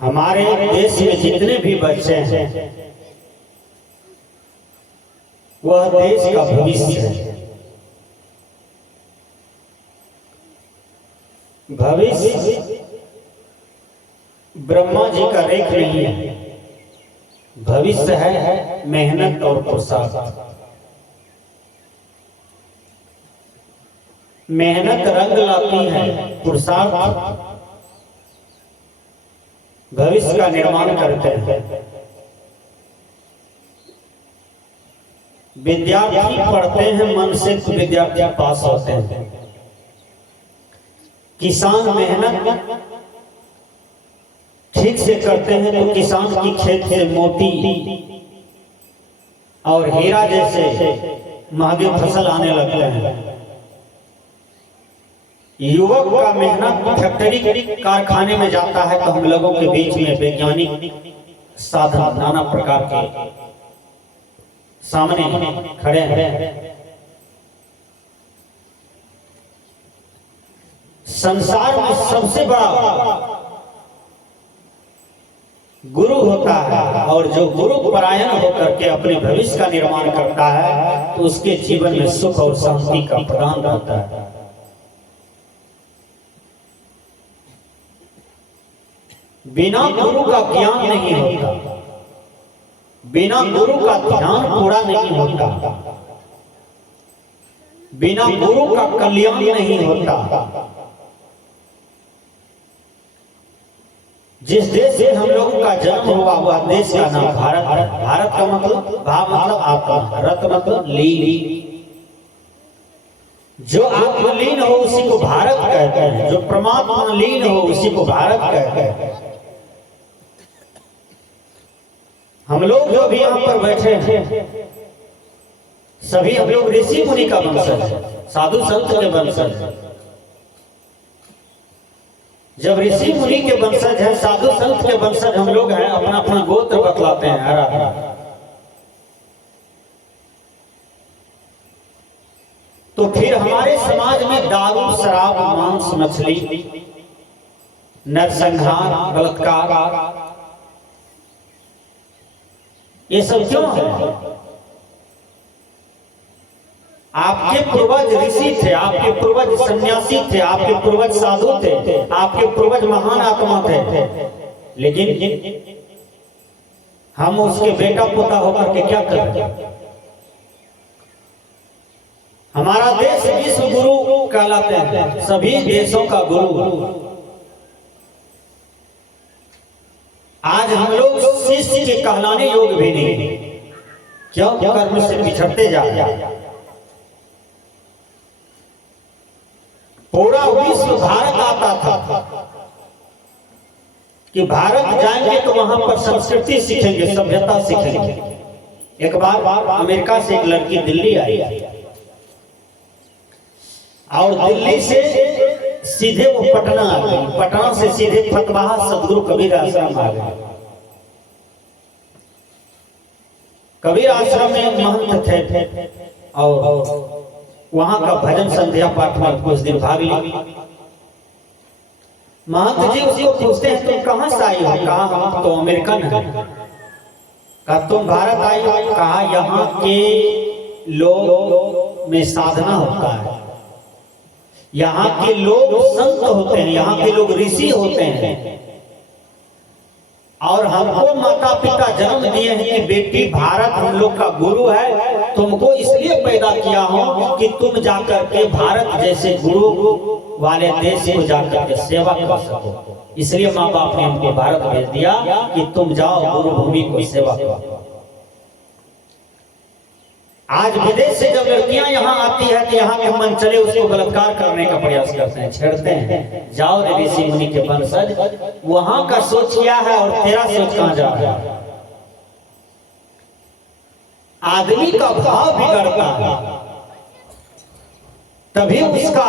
हमारे देश में जितने भी बच्चे हैं वह देश का भविष्य है। भविष्य ब्रह्मा जी का रेख नहीं है, भविष्य है मेहनत और पुरुषार्थ। मेहनत रंग लाती है, पुरुषार्थ भविष्य का निर्माण करते हैं। विद्यार्थी पढ़ते हैं मन से तो विद्यार्थी पास होते हैं। किसान मेहनत ठीक से करते हैं तो किसान की खेत से मोती और हीरा जैसे महंगे फसल आने लगते हैं। युवक का मेहनत फैक्ट्री कारखाने में जाता है तो हम लोगों के बीच में वैज्ञानिक साधन नाना प्रकार के सामने खड़े हैं। संसार में सबसे बड़ा गुरु होता है और जो गुरु परायण होकर के अपने भविष्य का निर्माण करता है तो उसके जीवन में सुख और शांति का प्रदान रहता है। बिना गुरु का ज्ञान नहीं होता, बिना गुरु का ध्यान पूरा नहीं होता, बिना गुरु का कल्याण नहीं होता। जिस देश से हम लोगों का जन्म हुआ वह देश का नाम भारत है। भारत का मतलब भा मतलब आत्मा, रत मतलब लीन। जो आत्मलीन हो उसी को भारत कहते हैं, जो परमात्मा लीन हो उसी को भारत कहते हैं। हम लोग जो भी यहाँ पर बैठे हैं सभी हम लोग ऋषि मुनि का वंशज है, साधु संत के वंशज है। जब ऋषि मुनि के वंशज है, साधु संत के वंशज हम लोग हैं, अपना अपना गोत्र बतलाते हैं। हरा हरा तो फिर हमारे समाज में दारू, शराब, मांस, मछली, नरसंहार, बलात्कार ये सब क्यों है? आपके पूर्वज ऋषि थे, आपके पूर्वज सन्यासी थे, आपके पूर्वज साधु थे, आपके पूर्वज महान आत्मा थे, लेकिन हम उसके बेटा पोता होकर के क्या कर रहे हैं? हमारा देश विश्व गुरु कहलाते हैं, सभी देशों का गुरु। आज हम लोग शिष्य के कहलाने योग्य भी नहीं, क्यों? कर्म से पिछड़ते जा रहे हैं। पूरा विश्व भारत आता था कि भारत जाएंगे तो वहां पर संस्कृति सीखेंगे, सभ्यता सीखेंगे। एक बार अमेरिका से एक लड़की दिल्ली आई और दिल्ली से सीधे वो पटना आ गई, पटना से सीधे फतवाहा सदगुरु कबीर आश्रम आ गए। कबीर आश्रम में महंत थे और वहां का भजन संध्या पाठ में कुछ दिन भाग ली। महंत जी उसको पूछते हैं तुम कहां से आई हो? कहा हम तो अमेरिकन हैं। कहा तुम भारत आई हो? कहा यहाँ के लोग में साधना होता है, यहाँ के लोग संत होते हैं, यहाँ के लोग ऋषि होते हैं और हमको माता पिता जन्म दिए हैं कि बेटी भारत हम लोग का गुरु है, तुमको इसलिए पैदा किया हो कि तुम जाकर के भारत जैसे गुरु वाले देश को जाकर के सेवा कर सको। इसलिए माँ बाप ने हमको भारत भेज दिया कि तुम जाओ गुरु भूमि को सेवा करो। आज विदेश से जब लड़कियां यहाँ आती है तो यहाँ के मन चले उसको बलात्कार करने का प्रयास करते हैं, छेड़ते हैं। जाओ रे ऋषि मुनि के वंशज, वहां का सोच क्या है और तेरा सोच कहां जा रहा है? आदमी का भाव बिगड़ता है तभी उसका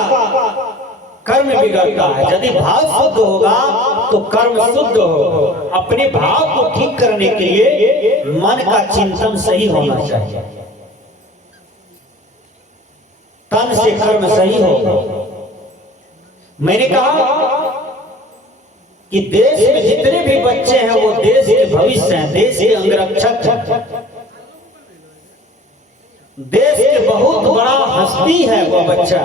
कर्म बिगड़ता है। यदि भाव शुद्ध होगा तो कर्म शुद्ध होगा। अपने भाव को ठीक करने के लिए मन का चिंतन सही होना चाहिए, तन से कर्म सही हो। मैंने कहा कि देश में जितने भी बच्चे हैं वो देश के भविष्य हैं, देश के अंगरक्षक हैं, देश के बहुत बड़ा हस्ती है वो बच्चा।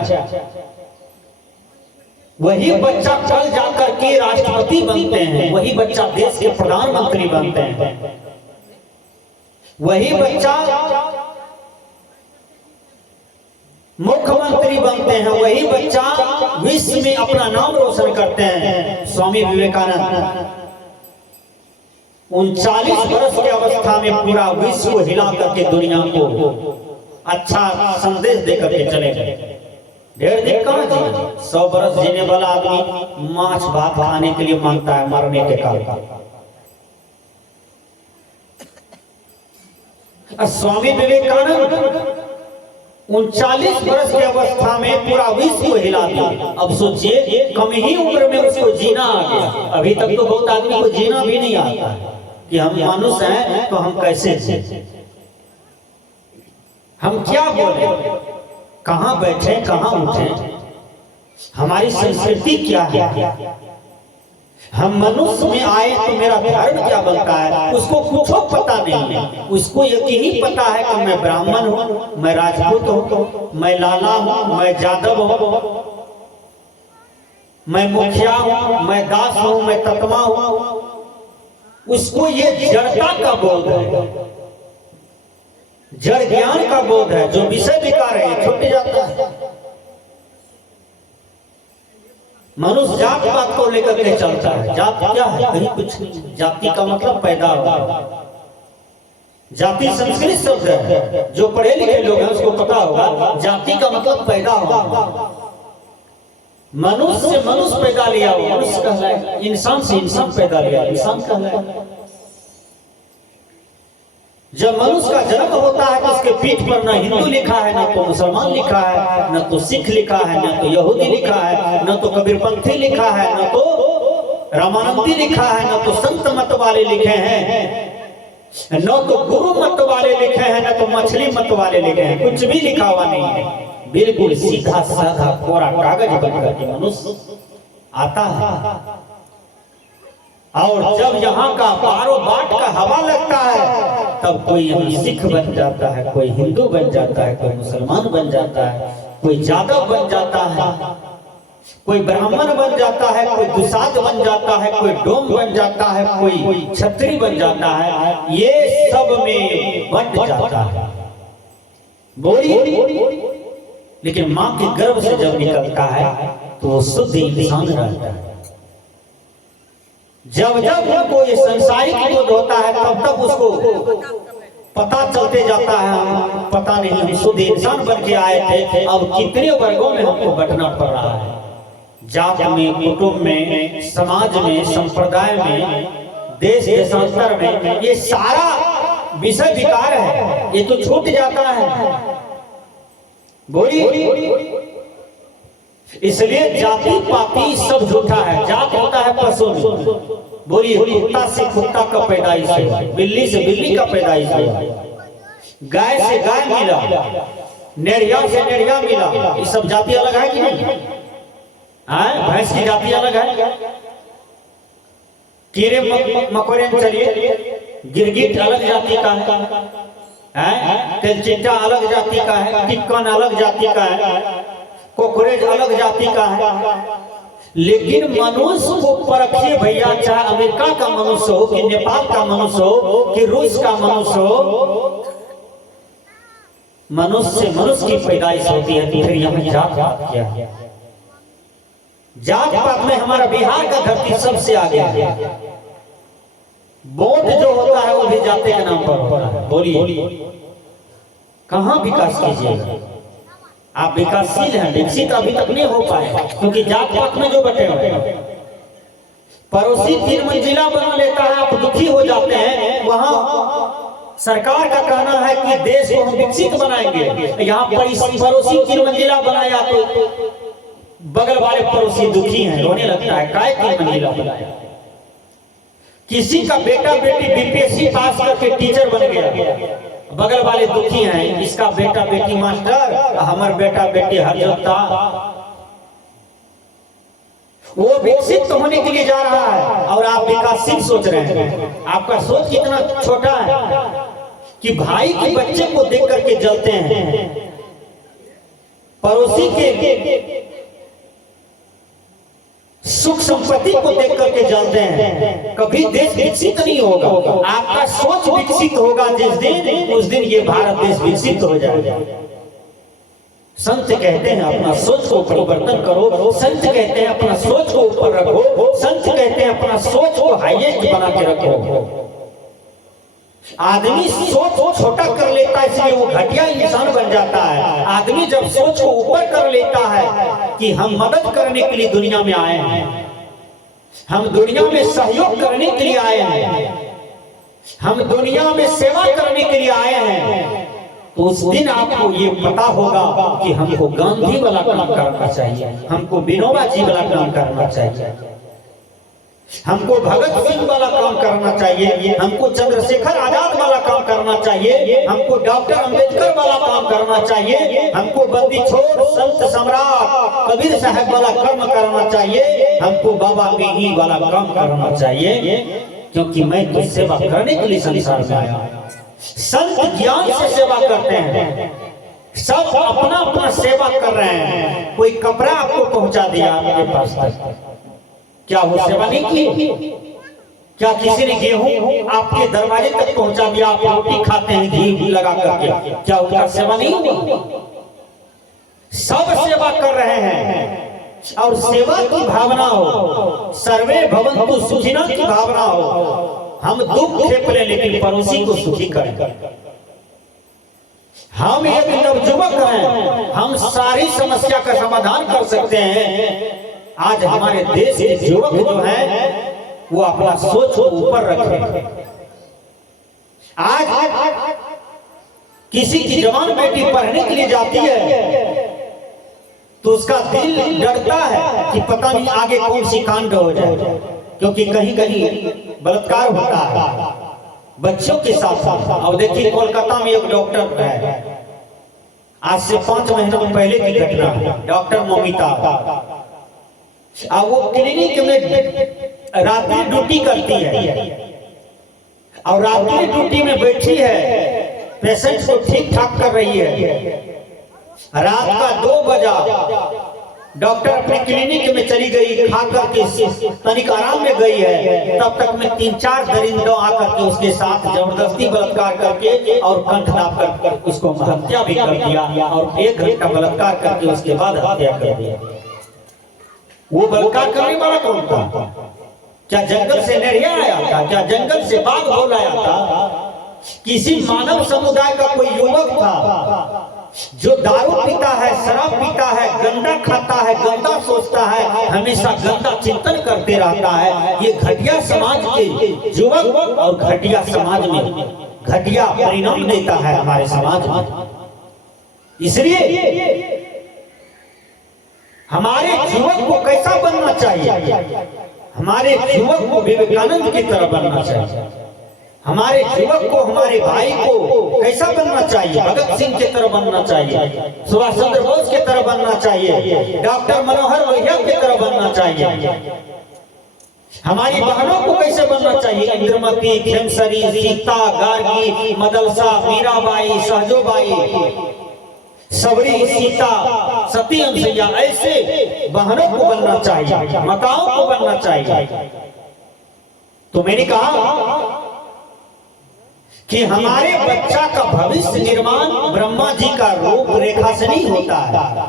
वही बच्चा कल जाकर के राष्ट्रपति बनते हैं, वही बच्चा देश के प्रधानमंत्री बनते हैं, वही बच्चा मुख्यमंत्री बनते हैं, वही बच्चा विश्व में अपना नाम रोशन करते हैं। स्वामी विवेकानंद 39 वर्ष की अवस्था में पूरा विश्व को हिला करके दुनिया को अच्छा संदेश देकर के चले गए। ढेर दिन कहाँ जीए, 100 वर्ष जीने वाला आदमी मांस भात खाने के लिए मांगता है मरने के काल। स्वामी विवेकानंद 39 वर्ष की अवस्था में पूरा विश्व को हिला दिया। अब सोचिए कम ही उम्र में उसको जीना आ गया। अभी तक तो बहुत आदमी को जीना भी नहीं आता है कि हम मनुष्य हैं तो हम कैसे जिए, हम क्या बोले, कहां बैठे कहां उठे, हमारी संस्कृति क्या है, हम मनुष्य में आए तो मेरा धर्म क्या बनता है, उसको कुछ पता नहीं है। उसको यकीन ही पता है कि मैं ब्राह्मण हूं, मैं राजपूत हूं, मैं लाला हूं, मैं यादव हूं, मैं मुखिया हूं, मैं दास हूं, मैं ततमा हूं। उसको ये जड़ता का बोध है, जड़ ज्ञान का बोध है। जो विषय विकार है छूट जाता है। मनुष्य जात पात को लेकर के चलता है। जात क्या है, कहीं कुछ नहीं। जाति का मतलब पैदा होगा। जाति संस्कृत शब्द है, जो पढ़े लिखे लोग हैं उसको पता होगा। जाति का मतलब पैदा होगा। मनुष्य से मनुष्य पैदा लिया हो, मनुष्य कहलाएगा। इंसान से इंसान पैदा लिया, इंसान कहलाएगा। जब मनुष्य का जन्म होता है तो उसके पीठ पर न हिंदू लिखा है, न तो मुसलमान लिखा है, न तो सिख लिखा है, न तो यहूदी लिखा है, न तो कबीरपंथी लिखा है, न तो रामानंदी लिखा है, न तो संत मत वाले लिखे हैं, न तो गुरु मत वाले लिखे हैं, न तो मछली मत वाले लिखे हैं। कुछ भी लिखा हुआ नहीं है। बिल्कुल सीधा साधा कोरा कागज बनकर के मनुष्य आता है। और जब यहाँ का बारो बाट का हवा लगता है तब कोई यहाँ सिख बन जाता है, कोई हिंदू बन जाता है, कोई मुसलमान बन जाता है, कोई यादव बन जाता है, कोई ब्राह्मण बन जाता है, कोई दुसाध बन जाता है, कोई डोम बन जाता है, कोई क्षत्रिय बन जाता है। ये सब में बंट जाता है बोली। लेकिन माँ के गर्भ से जब निकलता है तो वो शुद्ध इंसान रहता है। जब जब कोई संसारिक बोध होता है तब तब उसको पता चलते जाता है, पता नहीं हम शुद्ध इंसान बन के आए थे, अब कितने वर्गों में हमको बंटना पड़ रहा है। जात में, कुटुंब में, समाज में, संप्रदाय में, देश देशांतर में, ये सारा विषय विकार है। ये तो छूट जाता है बोली। इसलिए जाति पाति सब झूठा है। जात होता है पशु में बोली, कुत्ता से कुत्ता का पैदाइश है, बिल्ली से बिल्ली का पैदाइश है, गाय से गाय मिला, नेड़िया से नेड़िया मिला। ये सब जाति अलग है कि नहीं? भैंस की जाति अलग है। कीड़े मकोड़े में चलिए, गिरगिट अलग जाति का है, तेलचिट्टा अलग जाति का है, टिक्कन अलग जाति का है, कोकरेज अलग जाति का है। लेकिन मनुष्य को परखिए भैया, चाहे अमेरिका का मनुष्य हो कि नेपाल का मनुष्य हो कि रूस का मनुष्य हो, मनुष्य से मनुष्य की पैदाइश होती है। तो फिर यहाँ जात पात क्या है? जात पात में हमारा बिहार का धरती सबसे आगे है। वोट जो होता है वो भी जाति के नाम पर होता है। बोलिए कहाँ विकास कीजिएगा? आप विकासशील हैं, विकसित अभी तक नहीं हो पाए क्योंकि जात पात में जो बटे हुए। पड़ोसी 3 मंजिला बना लेता है, आप दुखी हो जाते हैं। वहां सरकार का कहना है कि देश को हम विकसित बनाएंगे, यहाँ पड़ोसी 3 मंजिला बनाया तो बगल वाले पड़ोसी दुखी हैं, रोने लगता है, काय 3 मंजिला बनाया। किसी का बेटा बेटी बीपीएससी पास करके टीचर बन गया, बगल वाले दुखी हैं, इसका बेटा बेटी मास्टर, हमार बेटा बेटी हर जोता। वो विकसित होने के लिए जा रहा है और आप विकासशील सोच रहे हैं। आपका सोच कितना छोटा है कि भाई के बच्चे को देख करके जलते हैं, पड़ोसी के सुख संपत्ति को देख करके जलते हैं। कभी देश विकसित नहीं होगा। आपका सोच विकसित होगा जिस दिन, उस दिन ये भारत देश विकसित हो जाएगा। संत कहते हैं अपना सोच को परिवर्तन करो, संत कहते हैं अपना सोच को ऊपर रखो, संत कहते हैं अपना सोच को हाईएस्ट बना के रखो। आदमी सोच छोटा कर लेता है इसलिए वो घटिया इंसान बन जाता है। आदमी जब सोच को ऊपर कर लेता है कि हम मदद करने के लिए दुनिया में आए हैं, हम दुनिया में सहयोग करने के लिए आए हैं, हम दुनिया में सेवा करने के लिए आए हैं, तो उस दिन आपको ये पता होगा कि हमको गांधी वाला काम करना चाहिए, हमको विनोबा जी वाला काम करना चाहिए, हमको भगत सिंह वाला काम करना चाहिए, हमको चंद्रशेखर आजाद वाला काम करना चाहिए, हमको डॉक्टर अंबेडकर वाला काम करना चाहिए, हमको बंदी छोड़ संत सम्राट कबीर साहब वाला काम करना चाहिए, हमको बाबा मेही वाला काम करना चाहिए, क्योंकि मैं तो सेवा करने के लिए संसार में आया। संत ज्ञान से सेवा करते हैं, सब अपना अपना सेवा कर रहे हैं। कोई कपड़ा आपको पहुंचा दिया आपके पास तक, क्या वो सेवा नहीं की? क्या किसी ने गेहूं आपके दरवाजे तक पहुंचा दिया, आप रोटी खाते हैं घी लगा करके, क्या उसका सेवा नहीं हुआ? सब सेवा कर रहे हैं और सेवा की भावना हो, सर्वे भवन्तु सुखिनः की भावना हो। हम दुख खेप ले लेकिन पड़ोसी को सुखी करें। हम एक नवयुवक हैं, हम सारी समस्या का समाधान कर सकते हैं। आज हमारे देश के युवक जो हैं वो अपना सोच को ऊपर रखें। आज किसी की जवान बेटी पढ़ने के लिए जाती है तो उसका दिल डरता है कि पता नहीं आगे कौन सी कांड हो जाए, क्योंकि कहीं कहीं बलात्कार होता है बच्चों के साथ। और देखिए कोलकाता में एक डॉक्टर है, आज से 5 महीनों पहले की घटना है, डॉक्टर मोमिता। अब वो क्लिनिक में रात्रि ड्यूटी करती है और रात्रि ड्यूटी में बैठी है, पेशेंट को ठीक ठाक कर रही है। रात का 2 बजा डॉक्टर अपने क्लिनिक में चली गई, खा करके तनिक आराम में गई है। तब तक में 3-4 दरिंदों आकर के उसके साथ जबरदस्ती बलात्कार करके और कंठ दाब कर उसको हत्या भी कर दिया और 1 घंटा बलात्कार करके उसके बाद हत्या कर दिया। वो बलात्कार करने वाला कौन था? क्या जंगल से लेढ़िया आया था? क्या जंगल से बाघ बोल आया था? किसी मानव समुदाय का कोई युवक था जो दारू पीता है, शराब पीता है, गंदा खाता है, गंदा सोचता है, हमेशा गंदा चिंतन करते रहता है। ये घटिया समाज के युवक और घटिया समाज में घटिया परिणाम देता है हमारे समाज में। इसलिए हमारे युवक को कैसा बनना चाहिए? हमारे युवक को विवेकानंद की तरह बनना चाहिए। हमारे युवक को, हमारे भाई को कैसा बनना चाहिए? भगत सिंह की तरह बनना चाहिए, सुभाष चंद्र बोस की तरह बनना चाहिए, डॉक्टर मनोहर लोहिया की तरह बनना चाहिए। हमारी बहनों को कैसे बनना चाहिए? इंद्रमती, खेमसरी, सीता, गार्गी, मदलसा, मीराबाई, सहजोबाई, सबरी, सीता, सती, अनसुईया, ऐसे बहनों को बनना चाहिए, माताओं को बनना चाहिए। तो मैंने कहा कि हमारे बच्चा का भविष्य निर्माण ब्रह्मा जी का रूप रेखा से नहीं होता है।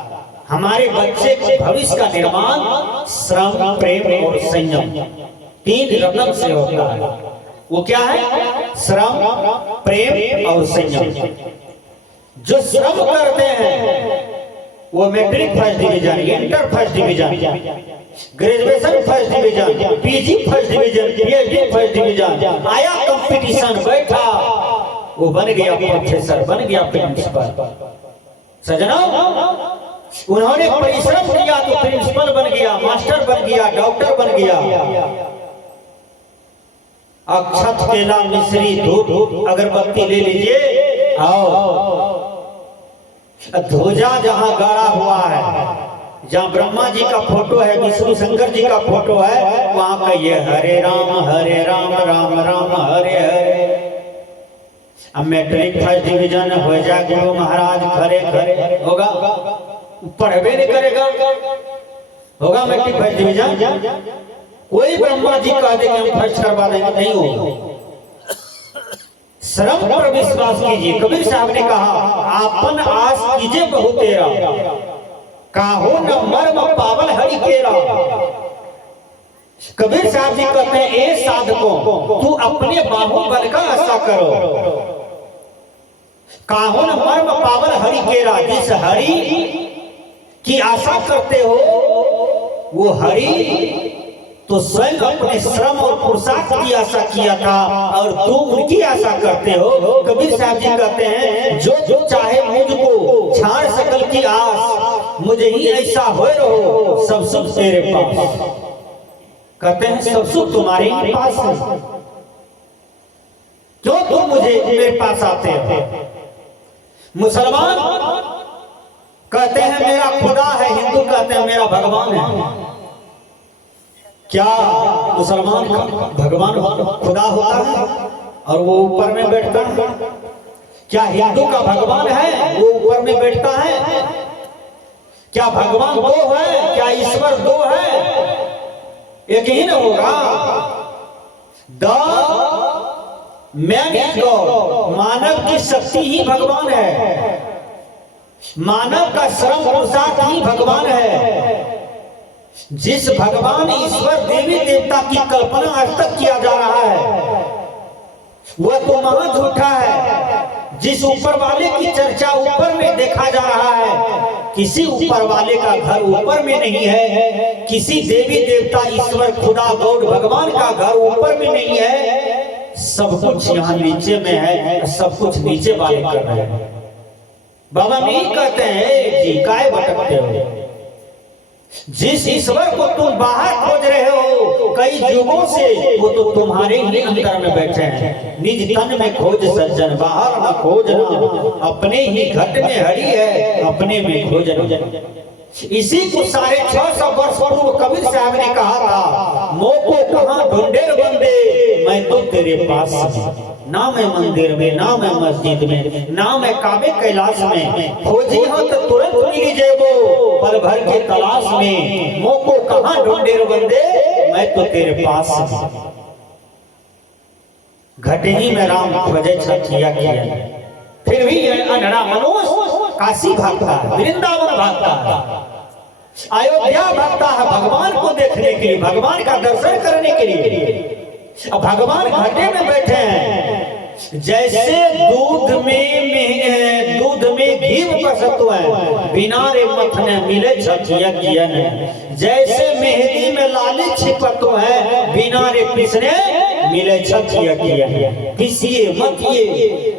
हमारे बच्चे के भविष्य का निर्माण श्रम, प्रेम और संयम, 3 रत्न से होता है। वो क्या है? श्रम, प्रेम और संयम। जो श्रम करते हैं वो matric first division, inter first division, graduation first division, PG first division, PhD first division, आया कंपटीशन, बैठा, वो बन गया प्रोफेसर, बन गया प्रिंसिपल। सजना, उन्होंने परिश्रम किया तो प्रिंसिपल बन गया, मास्टर बन गया, डॉक्टर बन गया। अक्षत, केला, मिश्री, धूप, अगरबत्ती ले लीजिए, आओ ध्वजा जहां गाड़ा हुआ है जहाँ ब्रह्मा जी का फोटो है, विष्णु शंकर जी का फोटो है, वहां कहिए हरे राम राम राम हरे हरे। अब मैट्रिक फर्स्ट डिवीजन हो जाए, गुरु महाराज खरे खरे होगा, पढ़वे नहीं करेगा, होगा मैट्रिक फर्स्ट डिवीजन? कोई ब्रह्मा जी कह दे कि हम फर्स्ट करवा देंगे, नहीं होगा। श्रम पर विश्वास कीजिए। कबीर साहब ने कहा आपन आस कीजिए बहु तेरा, काहो न मर्म पावल हरि केरा। कबीर साहब जी कहते हैं ए साधकों, तू अपने बाहुबल का आशा करो, काहो न मर्म पावल हरि केरा। जिस हरि की आशा करते हो वो हरि तो स्वयं अपने श्रम और पुरुषार्थ की आशा किया था, और तुम उनकी आशा करते हो। कबीर साहब जी कहते हैं जो जो चाहे मुझको छाड़ सकल की आस, मुझे ही ऐसा हो रहो सब सुख तेरे पास। कहते हैं सब सुख तुम्हारे ही पास है, क्यों तुम मुझे मेरे पास आते हो। मुसलमान कहते हैं मेरा खुदा है, हिंदू कहते हैं मेरा भगवान है। क्या मुसलमान का भगवान खुदा होता है और वो ऊपर में बैठता है? क्या हिंदू का भगवान है वो ऊपर में बैठता है? क्या भगवान दो है? क्या ईश्वर दो है? एक ही ना होगा। मैन इज गॉड, मानव की शक्ति ही भगवान है, मानव का श्रम पुरुषार्थ ही भगवान है। जिस भगवान ईश्वर देवी देवता की कल्पना आज तक किया जा रहा है वह तो महा झूठा है। जिस ऊपर वाले की चर्चा ऊपर में देखा जा रहा है, किसी ऊपर वाले का घर ऊपर में नहीं है, किसी देवी देवता ईश्वर खुदा गौड भगवान का घर ऊपर में नहीं है। सब कुछ यहाँ नीचे में है, सब कुछ नीचे वाले कर रहे हैं। बाबा नहीं कहते हैं जी काय भटकते हो। जिस ईश्वर को तुम बाहर खोज रहे हो कई युगों से, वो तो तुम्हारे ही अंदर में बैठे हैं। निज तन में खोज सज्जन, बाहर न खोजना, अपने ही घट में हरि है, अपने में खोजना। इसी को 650 वर्ष पूर्व कबीर साहब ने कहा था, मोको कहाँ ढूंढे बंदे, मैं तो तेरे पास ना मैं मंदिर में, ना मैं मस्जिद में, ना मैं काबे कैलाश में, खोजी हो तो तुरंत मिली जेबो, पल भर के तलाश में। मोको कहाँ ढूंढे बंदे, मैं तो तेरे पास। घटनी में राम खोजे छठिया किया, फिर भी अनड़ा मनुष्य काशी भागता है, वृंदावन भागता है, अयोध्या भागता है भगवान को देखने के लिए, भगवान का दर्शन करने के लिए। अब भगवान घाटे में बैठे हैं। जैसे दूध में घी बसतो है, बिना रे मथने मिले छठिया किया ने। जैसे मेहंदी में लाली छिपतो है, बिना रे पिसने मिले छठिया किया। पिसिए मत ये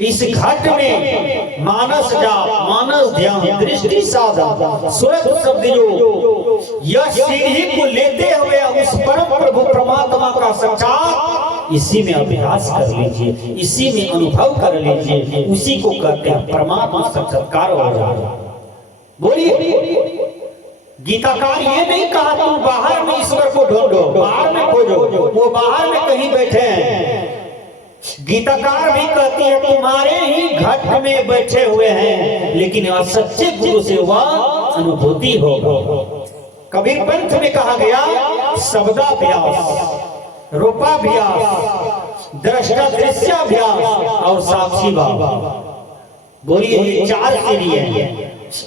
इस घाट में मानस जा, मानस ध्यान, दृष्टि साधन, सुरत शब्द जो यह सीढ़ी को लेते हुए उस परम प्रभु परमात्मा का साक्षात इसी में अभ्यास कर लीजिए, इसी में अनुभव कर लीजिए। उसी को कहते हैं परमात्मा साक्षात्कार हो जाए। बोलिए, गीताकार ये नहीं कहा तुम बाहर में ईश्वर को ढूंढो, बाहर में खोजो, वो बाहर में कहीं बैठे हैं। गीताकार भी कहती है तुम्हारे ही घट में बैठे हुए हैं, लेकिन सच्चे गुरु से वह अनुभूति होगा। कबीर पंथ में कहा गया शब्दाभ्यास, रूपाभ्यास, दृष्टा दृश्याभ्यास और साक्षी भाव। बोलिए ये 4 सीढ़ी है,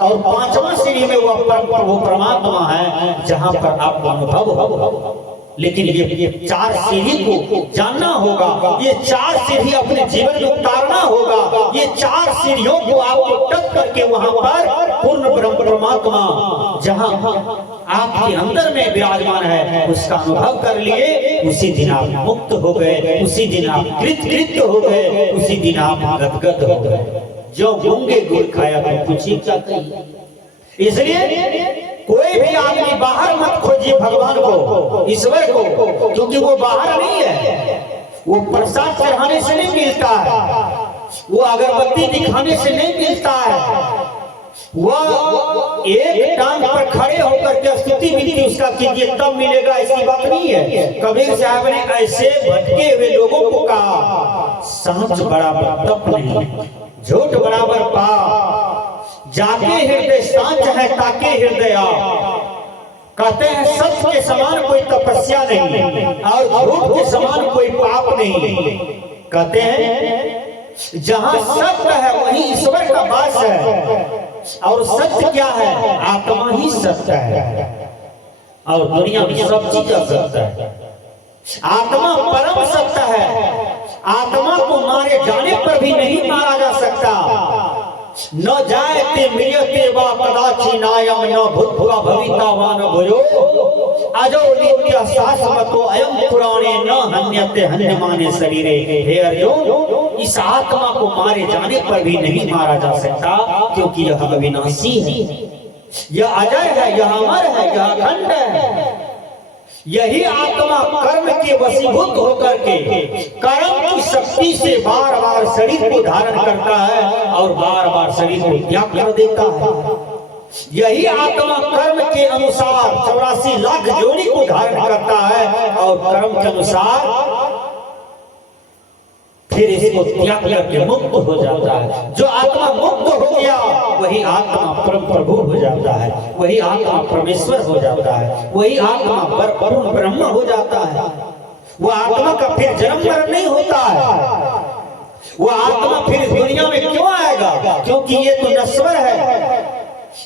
और 5वां सीढ़ी में वो परमात्मा है जहां पर आपको अनुभव हो। लेकिन ये 4 सीढ़ी को जानना होगा, ये 4 सीढ़ी अपने जीवन में उतारना होगा। ये 4 सीढ़ियों को आपको टप करके वहां पर पूर्ण ब्रह्म परमात्मा जहां आपके अंदर में विराजमान है उसका अनुभव कर लिए, उसी दिन आप मुक्त हो गए, उसी दिन आप कृत हो गए, उसी दिन आप गदगद हो गए। जो गूंगे गुड़ खाया तो कुछ ही क्या कहिए। इसलिए कोई भी आदमी बाहर मत खोजिए भगवान को, ईश्वर को, क्योंकि वो बाहर नहीं है। वो प्रसाद चढ़ाने से नहीं मिलता है, वो अगरबत्ती दिखाने से नहीं मिलता है, वह एक टांग पर खड़े होकर के स्तुति विनती उसका कीजिए तब मिलेगा, ऐसी बात नहीं है। कबीर साहब ने ऐसे भटके हुए लोगों को कहा, सांच बराबर तप नहीं, झूठ बराबर पाप, जाके हृदय सांच है ताके हृदय आप। कहते हैं सत्य के समान कोई तपस्या नहीं और झूठ के समान कोई पाप नहीं। कहते हैं जहां सत्य है वहीं ईश्वर का वास है, और सत्य क्या है? आत्मा ही सत्य है, और दुनिया में सब चीज असत्य है। आत्मा परम सत्य है, आत्मा को मारे जाने पर भी नहीं मारा जा सकता। न जायते मृयते वा कदाचि नायम न भूत्वा भवितावान भूयो अजो नित्य शाश्वतो अयम पुराणे न हन्यते हन्यमाने शरीरे। हे अर्जुन, इस आत्मा को मारे जाने पर भी नहीं मारा जा सकता, क्योंकि यह अविनाशी है, यह अजय है, यह अमर है, यह अखंड है। यही आत्मा कर्म के वशीभूत होकर के कर्म की शक्ति से बार बार शरीर को धारण करता है और बार बार शरीर को त्याग कर देता है। यही आत्मा कर्म के अनुसार 84 लाख जोड़ी को धारण करता है और कर्म के अनुसार फिर इसको त्याग करके मुक्त हो जाता है। जो आत्मा मुक्त हो गया वही आत्मा परम प्रभु हो जाता है, वही आत्मा परमेश्वर हो जाता है, वही आत्मा परम ब्रह्म हो जाता है। वो आत्मा का फिर जन्म मरण नहीं होता है। वो आत्मा फिर इस दुनिया में क्यों आएगा? क्योंकि ये तो नश्वर है,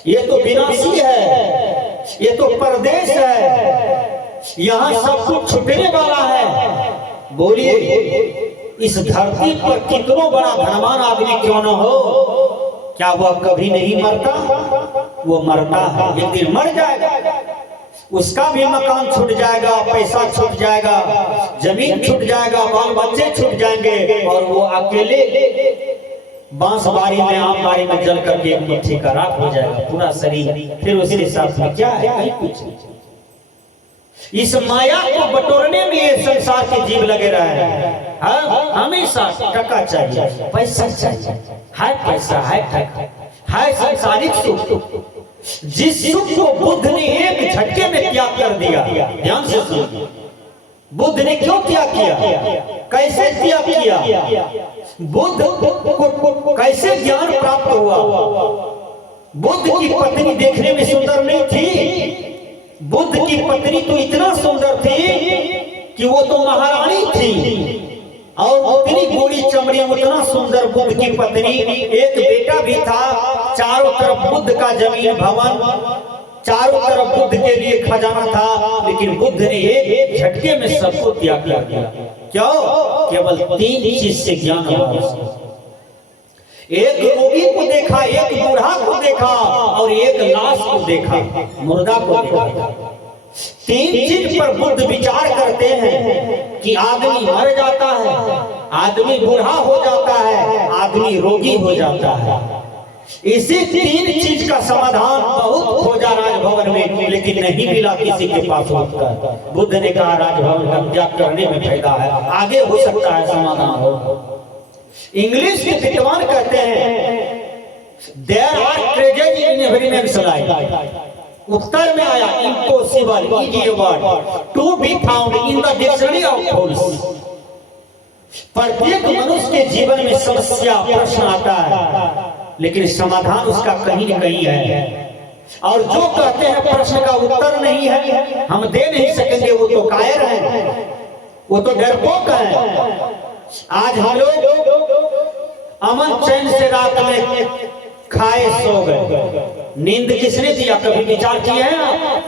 ये तो विनाशी है, ये तो परदेश है, यहाँ सब कुछ छूटने वाला है। बोलिए, इस धरती पर कितनों बड़ा धनवान आदमी क्यों न हो, क्या वह कभी नहीं मरता? वो मरता है, एक दिन मर जाएगा, उसका भी मकान छूट जाएगा, पैसा छूट जाएगा, जमीन छूट जाएगा, बाल बच्चे छूट जाएंगे, और वो अकेले बांस बारी में, आम बारी में जल करके एक मुट्ठी का राख हो जाएगा पूरा शरीर। फिर उसके साथ में क्या है? कहीं कुछ नहीं। इस माया को बटोरने में ये संसार के जीव लगे रहे हैं। हमेशा टका चाहिए, पैसा चाहिए, है पैसा, है टका, है सांसारिक सुख। जिस सुख को बुद्ध ने एक झटके में त्याग कर दिया, ध्यान से सुनिए, बुद्ध ने क्यों त्याग किया, कैसे त्याग किया? बुद्ध को कैसे ज्ञान प्राप्त हुआ? बुद्ध की पत्नी देखने में सुंदर नहीं थी, बुद्ध की पत्नी तो इतना सुंदर थी कि वो तो महारानी थी, और उतनी गोरी चमड़ी, उतना सुंदर बुद्ध की पत्नी। एक बेटा भी था, चारों तरफ बुद्ध का जमीन भवन, चारों तरफ बुद्ध के लिए खजाना था, लेकिन बुद्ध ने एक झटके में सबको त्याग कर दिया। क्यों? केवल 3 चीज से ज्ञान हुआ। एक रोगी को देखा, एक बूढ़ा को देखा, और एक लाश को देखा, मुर्दा को देखा। 3 चीज पर बुद्ध विचार करते हैं कि आदमी मर जाता है, आदमी बूढ़ा हो जाता है, आदमी रोगी हो जाता है। इसी 3 चीज का समाधान बहुत खोजा राजभवन में, लेकिन नहीं मिला किसी के पास उत्तर। बुद्ध ने कहा राजभवन का त्याग करने में फायदा है, आगे हो सकता है समाधान हो। इंग्लिश के विद्वान कहते हैं there are tragedies in every man's life. उत्तर में आया impossible is a word to be found in the dictionary of fools. प्रत्येक मनुष्य के जीवन में समस्या, प्रश्न आता है, लेकिन समाधान उसका कहीं न कहीं है। और जो कहते हैं प्रश्न का उत्तर नहीं है, हम दे नहीं सकेंगे, वो तो कायर है, वो तो डरपोक है। आज हम लोग अमन चैन से रात में खाए सो गए, नींद किसने दिया? कभी विचार किए हैं आप?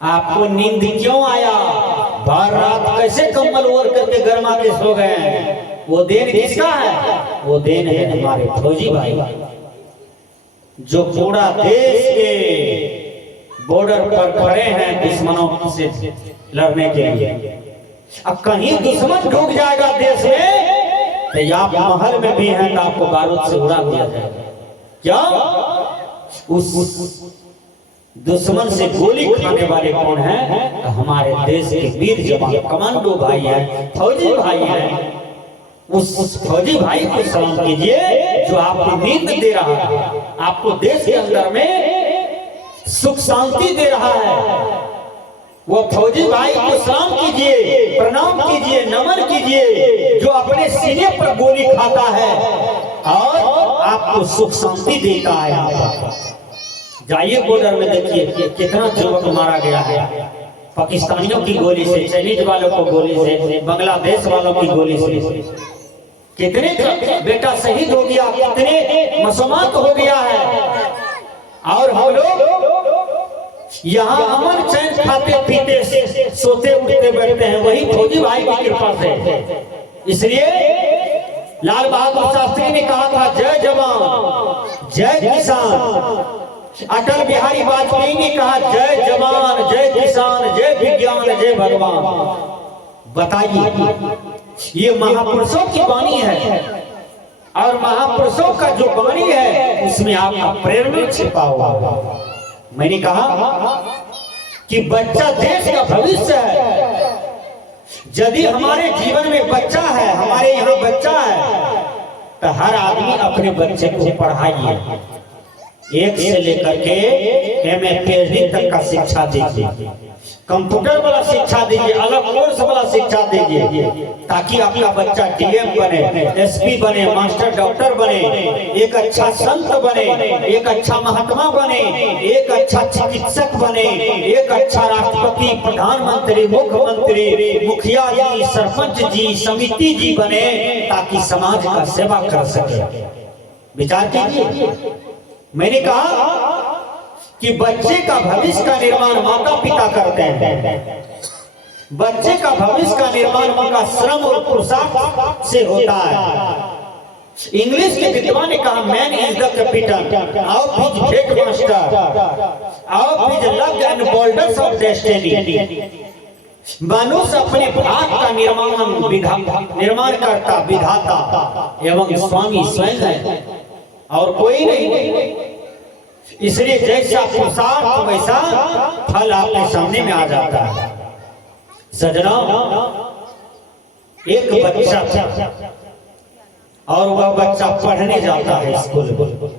आपको नींद क्यों आया? भर रात कैसे कंबल ओढ़ करके गर्मा के सो गए? वो देन किसका है? वो देन है हमारे फौजी भाई, जो पूरा देश के बॉर्डर पर खड़े हैं दुश्मनों से लड़ने के लिए। अब कहीं दुश्मन ढूक जाएगा देश में, तो आप महल में भी हैं तो आपको बारूद से उड़ा दिया जाएगा। क्या उस दुश्मन से गोली खाने वाले कौन हैं? हमारे देश के वीर जवान, कमांडो भाई हैं, फौजी भाई हैं। उस फौजी भाई को सलाम कीजिए जो आपको नींद दे रहा है, आपको देश के अंदर में सुख शांति दे रहा है, वो फौजी भाई को सलाम कीजिए, प्रणाम कीजिए, नमन कीजिए, जो अपने सीने पर गोली खाता है और आपको सुख शांति देता है। जाइए बॉर्डर में देखिए कितना युवक मारा गया है, पाकिस्तानियों की गोली से, चाइनीज वालों को गोली से, बांग्लादेश वालों की गोली से, कितने बेटा शहीद हो गया, कितने मसूमात हो गया है। और हम लोग यहाँ अमन चैन खाते पीते सोते उठते बैठते हैं, वही फौजी भाई की कृपा से। इसलिए लाल बहादुर शास्त्री ने कहा था, जय जवान जय किसान। अटल बिहारी वाजपेयी ने कहा, जय जवान जय किसान जय विज्ञान जय भगवान। बताइए, ये महापुरुषों की वाणी है, और महापुरुषों का जो वाणी है उसमें आपका प्रेरणा छिपा हुआ। मैंने कहा कि बच्चा देश का भविष्य है। यदि हमारे जीवन में बच्चा है, हमारे यहाँ बच्चा है, तो हर आदमी अपने बच्चे को पढ़ाइए, 1 से लेकर के MA PhD तक का शिक्षा दीजिए, कंप्यूटर वाला शिक्षा दीजिए, अलग कोर्स वाला शिक्षा दीजिए, ताकि आपका बच्चा DM बने, SP बने, मास्टर डॉक्टर बने, एक अच्छा संत बने, एक अच्छा महात्मा बने, एक अच्छा चिकित्सक बने, एक अच्छा राष्ट्रपति, प्रधानमंत्री, मुख्यमंत्री, मुखिया जी, सरपंच जी, समिति जी बने, ताकि समाज का सेवा कर सके। विचार कीजिए। मैंने कहा कि बच्चे का भविष्य का निर्माण माता पिता करते हैं। बच्चे का भविष्य का निर्माण उनका श्रम और पुरुषार्थ से होता है। इंग्लिश के विद्वान ने कहा, man is the capital of his fate master of his luck and boulders of destiny. मनुष्य अपने भाग का निर्माण करता विधाता एवं स्वामी स्वयं है, और कोई नहीं। इसलिए जैसा पुरुषार्थ वैसा फल आपके सामने में आ जाता है। सजना, एक बच्चा था और वह बच्चा पढ़ने जाता है स्कूल में।